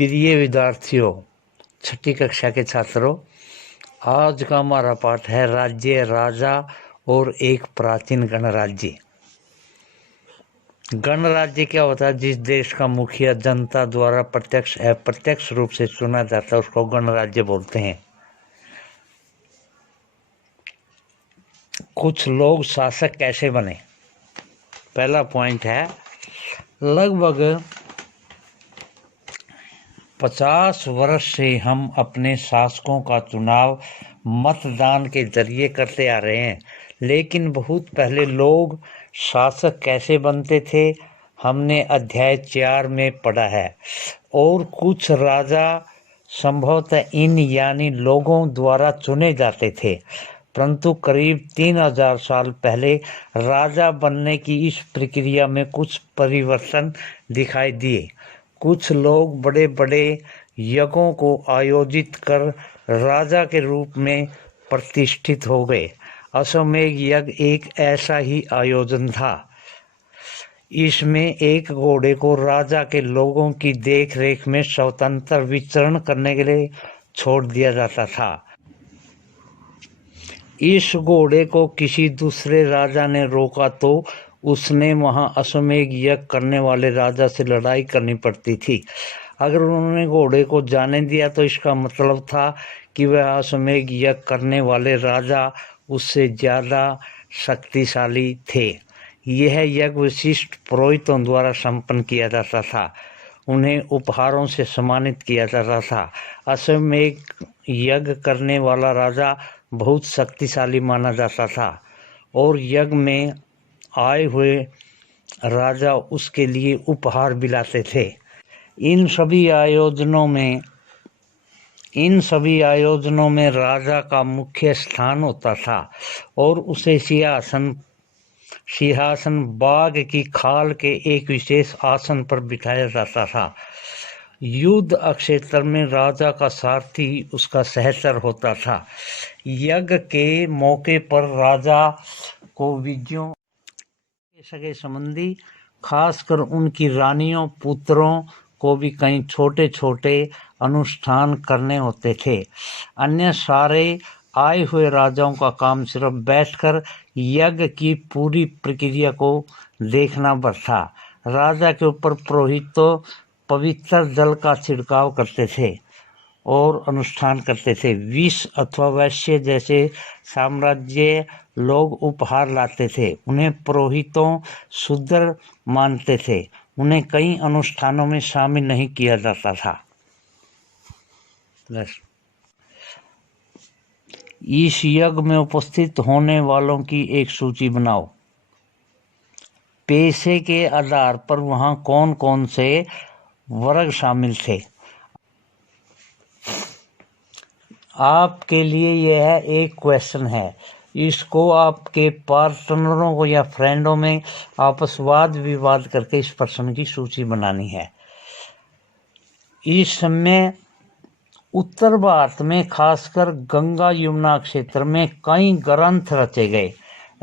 प्रिय विद्यार्थियों, छठी कक्षा के छात्रों, आज का हमारा पाठ है राज्य, राजा और एक प्राचीन गणराज्य। गणराज्य क्या होता है? जिस देश का मुखिया जनता द्वारा प्रत्यक्ष अप्रत्यक्ष रूप से चुना जाता है उसको गणराज्य बोलते हैं। कुछ लोग शासक कैसे बने? पहला पॉइंट है, लगभग 50 वर्ष से हम अपने शासकों का चुनाव मतदान के जरिए करते आ रहे हैं, लेकिन बहुत पहले लोग शासक कैसे बनते थे हमने अध्याय 4 में पढ़ा है। और कुछ राजा संभवतः इन यानी लोगों द्वारा चुने जाते थे, परंतु करीब 3000 साल पहले राजा बनने की इस प्रक्रिया में कुछ परिवर्तन दिखाई दिए। कुछ लोग बड़े बड़े यज्ञों को आयोजित कर राजा के रूप में प्रतिष्ठित हो गए। अश्वमेध यज्ञ एक ऐसा ही आयोजन था। इसमें एक घोड़े को राजा के लोगों की देखरेख में स्वतंत्र विचरण करने के लिए छोड़ दिया जाता था। इस घोड़े को किसी दूसरे राजा ने रोका तो उसने वहां अश्वमेध यज्ञ करने वाले राजा से लड़ाई करनी पड़ती थी। अगर उन्होंने घोड़े को जाने दिया तो इसका मतलब था कि वह अश्वमेध यज्ञ करने वाले राजा उससे ज़्यादा शक्तिशाली थे। यह यज्ञ विशिष्ट पुरोहितों द्वारा संपन्न किया जाता था। उन्हें उपहारों से सम्मानित किया जाता था। अश्वमेध यज्ञ करने वाला राजा बहुत शक्तिशाली माना जाता था और यज्ञ में आए हुए राजा उसके लिए उपहार भी लाते थे। इन सभी आयोजनों में राजा का मुख्य स्थान होता था और उसे सिंहासन बाघ की खाल के एक विशेष आसन पर बिठाया जाता था। युद्ध क्षेत्र में राजा का सारथी उसका सहचर होता था। यज्ञ के मौके पर राजा को विजयों के सगे संबंधी, खासकर उनकी रानियों पुत्रों को भी कई छोटे छोटे अनुष्ठान करने होते थे। अन्य सारे आए हुए राजाओं का काम सिर्फ बैठकर यज्ञ की पूरी प्रक्रिया को देखना बस था। राजा के ऊपर पुरोहित तो पवित्र जल का छिड़काव करते थे और अनुष्ठान करते थे। विष अथवा वैश्य जैसे साम्राज्य लोग उपहार लाते थे। उन्हें पुरोहितों शूद्र मानते थे। उन्हें कई अनुष्ठानों में शामिल नहीं किया जाता था। इस यज्ञ में उपस्थित होने वालों की एक सूची बनाओ। पेशे के आधार पर वहां कौन कौन से वर्ग शामिल थे? आपके लिए यह एक क्वेश्चन है। इसको आपके पार्टनरों को या फ्रेंडों में आपस वाद विवाद करके इस प्रश्न की सूची बनानी है। इस समय उत्तर भारत में खासकर गंगा यमुना क्षेत्र में कई ग्रंथ रचे गए।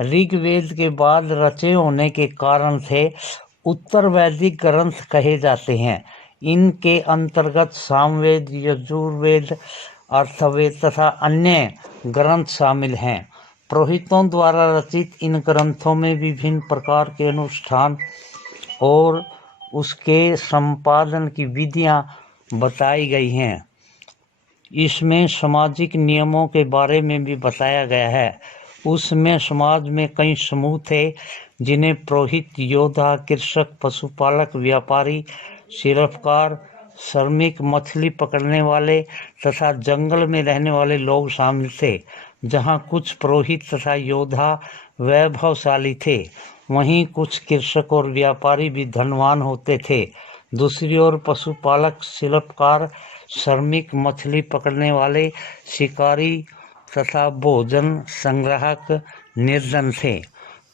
ऋग्वेद के बाद रचे होने के कारण से उत्तर वैदिक ग्रंथ कहे जाते हैं। इनके अंतर्गत सामवेद, यजुर्वेद, अर्थवेद तथा अन्य ग्रंथ शामिल हैं। पुरोहितों द्वारा रचित इन ग्रंथों में विभिन्न प्रकार के अनुष्ठान और उसके संपादन की विधियां बताई गई हैं। इसमें सामाजिक नियमों के बारे में भी बताया गया है। उसमें समाज में कई समूह थे जिन्हें पुरोहित, योद्धा, कृषक, पशुपालक, व्यापारी, शिल्पकार, श्रमिक, मछली पकड़ने वाले तथा जंगल में रहने वाले लोग शामिल थे। जहां कुछ पुरोहित तथा योद्धा वैभवशाली थे, वहीं कुछ कृषक और व्यापारी भी धनवान होते थे। दूसरी ओर पशुपालक, शिल्पकार, श्रमिक, मछली पकड़ने वाले, शिकारी तथा भोजन संग्राहक निर्धन थे।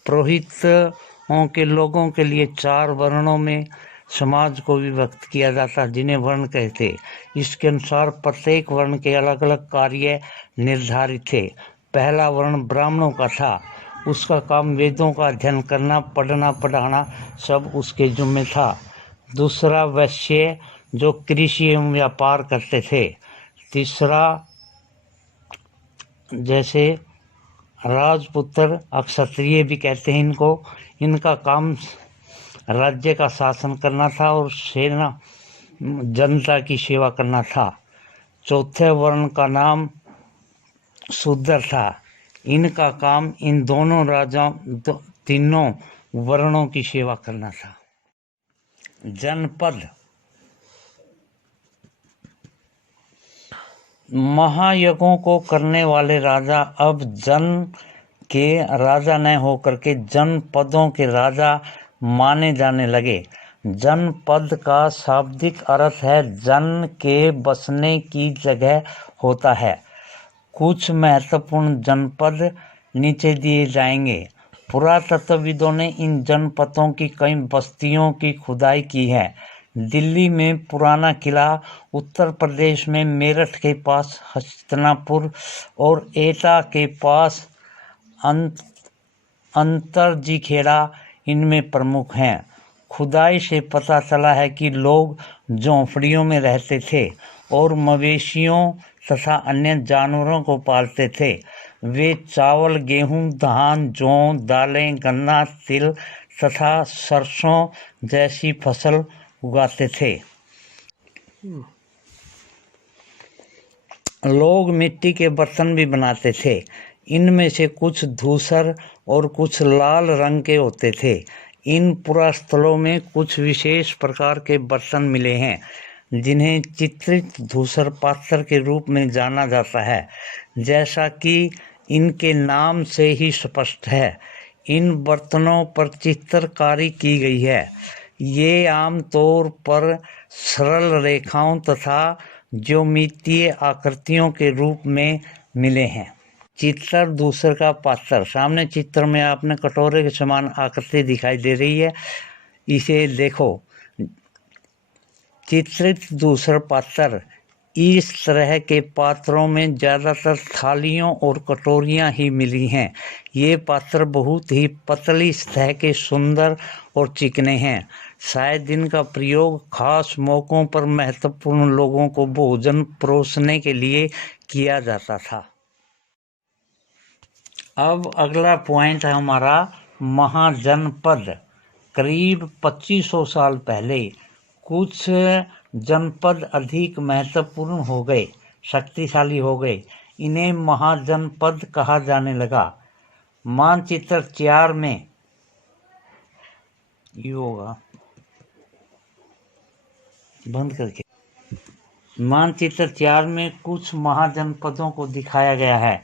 पुरोहितों के लोगों के लिए 4 वर्णों में समाज को विभक्त किया जाता, जिन्हें वर्ण कहते। इसके अनुसार प्रत्येक वर्ण के अलग अलग कार्य निर्धारित थे। पहला वर्ण ब्राह्मणों का था। उसका काम वेदों का अध्ययन करना, पढ़ना, पढ़ाना सब उसके जुम्मे था। दूसरा वैश्य जो कृषि एवं व्यापार करते थे। तीसरा, जैसे राजपुत्र, क्षत्रिय भी कहते हैं इनको, इनका काम राज्य का शासन करना था और सेना जनता की सेवा करना था। चौथे वर्ण का नाम शूद्र था। इनका काम इन दोनों तीनों वर्णों की सेवा करना था। जनपद, महायज्ञों को करने वाले राजा अब जन के राजा न होकर के जनपदों के राजा माने जाने लगे। जनपद का शाब्दिक अर्थ है जन के बसने की जगह होता है। कुछ महत्वपूर्ण जनपद नीचे दिए जाएंगे। पुरातत्वविदों ने इन जनपदों की कई बस्तियों की खुदाई की है। दिल्ली में पुराना किला, उत्तर प्रदेश में मेरठ के पास हस्तिनापुर और एटा के पास अंतरजीखेड़ा इनमें प्रमुख हैं। खुदाई से पता चला है कि लोग झोंपड़ियों में रहते थे और मवेशियों तथा अन्य जानवरों को पालते थे। वे चावल, गेहूं, धान, जौ, दालें, गन्ना, तिल तथा सरसों जैसी फसल उगाते थे। लोग मिट्टी के बर्तन भी बनाते थे। इनमें से कुछ धूसर और कुछ लाल रंग के होते थे। इन पुरास्थलों में कुछ विशेष प्रकार के बर्तन मिले हैं जिन्हें चित्रित धूसर पात्र के रूप में जाना जाता है। जैसा कि इनके नाम से ही स्पष्ट है, इन बर्तनों पर चित्रकारी की गई है। ये आमतौर पर सरल रेखाओं तथा ज्योमितीय आकृतियों के रूप में मिले हैं। चित्र दूसर का पात्र, सामने चित्र में आपने कटोरे के समान आकृति दिखाई दे रही है, इसे देखो। चित्रित दूसर पात्र, इस तरह के पात्रों में ज़्यादातर थालियों और कटोरियां ही मिली हैं। ये पात्र बहुत ही पतली सतह के, सुंदर और चिकने हैं। शायद इनका प्रयोग खास मौक़ों पर महत्वपूर्ण लोगों को भोजन परोसने के लिए किया जाता था। अब अगला पॉइंट है हमारा महाजनपद। करीब 2500 साल पहले कुछ जनपद अधिक महत्वपूर्ण हो गए, शक्तिशाली हो गए। इन्हें महाजनपद कहा जाने लगा। मानचित्र 4 में ये होगा, बंद करके। मानचित्र 4 में कुछ महाजनपदों को दिखाया गया है।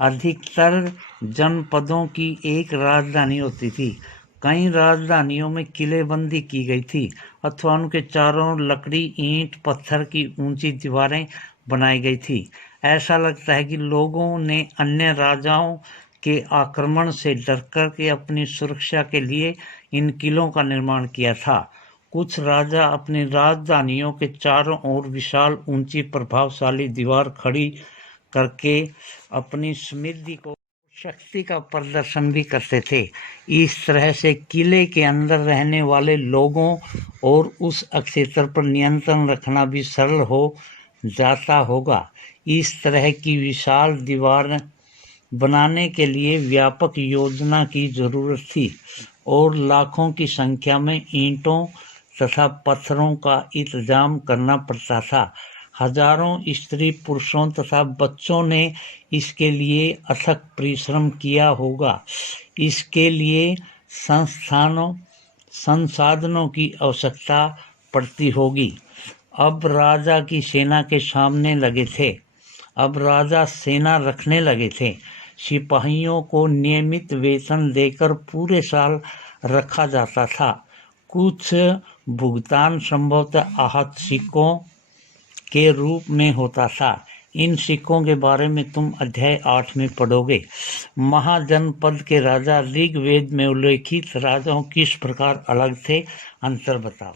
अधिकतर जनपदों की एक राजधानी होती थी। कई राजधानियों में किलेबंदी की गई थी अथवा उनके चारों लकड़ी, ईंट, पत्थर की ऊंची दीवारें बनाई गई थी। ऐसा लगता है कि लोगों ने अन्य राजाओं के आक्रमण से डरकर के अपनी सुरक्षा के लिए इन किलों का निर्माण किया था। कुछ राजा अपनी राजधानियों के चारों ओर विशाल, ऊंची, प्रभावशाली दीवार खड़ी करके अपनी समृद्धि को, शक्ति का प्रदर्शन भी करते थे। इस तरह से किले के अंदर रहने वाले लोगों और उस क्षेत्र पर नियंत्रण रखना भी सरल हो जाता होगा। इस तरह की विशाल दीवार बनाने के लिए व्यापक योजना की जरूरत थी और लाखों की संख्या में ईंटों तथा पत्थरों का इंतजाम करना पड़ता था। हजारों स्त्री, पुरुषों तथा बच्चों ने इसके लिए अथक परिश्रम किया होगा। इसके लिए संसाधनों की आवश्यकता पड़ती होगी। अब राजा की सेना के सामने लगे थे। अब राजा सेना रखने लगे थे। सिपाहियों को नियमित वेतन देकर पूरे साल रखा जाता था। कुछ भुगतान संभवतः आहत सिक्कों के रूप में होता था। इन सिक्कों के बारे में तुम अध्याय 8 में पढ़ोगे। महाजनपद के राजा ऋग्वेद में उल्लेखित राजाओं किस प्रकार अलग थे, अंतर बताओ।